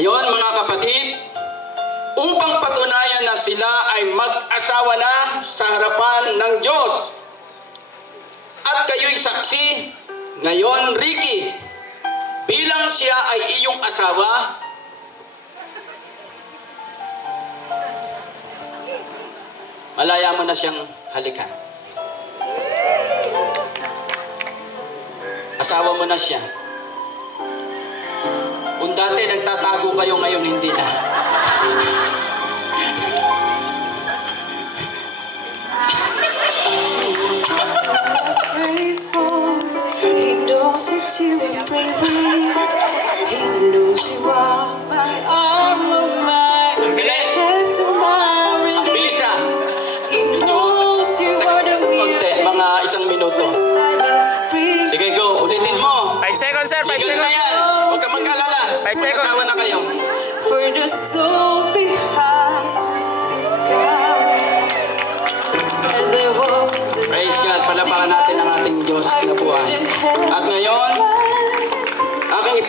Ngayon mga kapatid, upang patunayan na sila ay mag-asawa na sa harapan ng Diyos. At kayo'y saksi, ngayon Ricky, bilang siya ay iyong asawa, malaya mo na siyang halikan. Asawa mo na siya. Kung dati nagtatago kayo, ngayon hindi na. He knows it's you and bravery. He knows you are my armor, my Ang bilis! head to my Ang relief. bilis ah! He knows you are the Konti, music. mga isang minuto. Silence breathe. Sige, go. Ulitin mo. 5 seconds, sir. 5 Tigil na seconds. yan. Huwag ka mag-alala. 5 seconds. Asawa na kayo. For the soul behind the sky. As I walk the Praise God. Palapakan natin ang ating Diyos na buhay.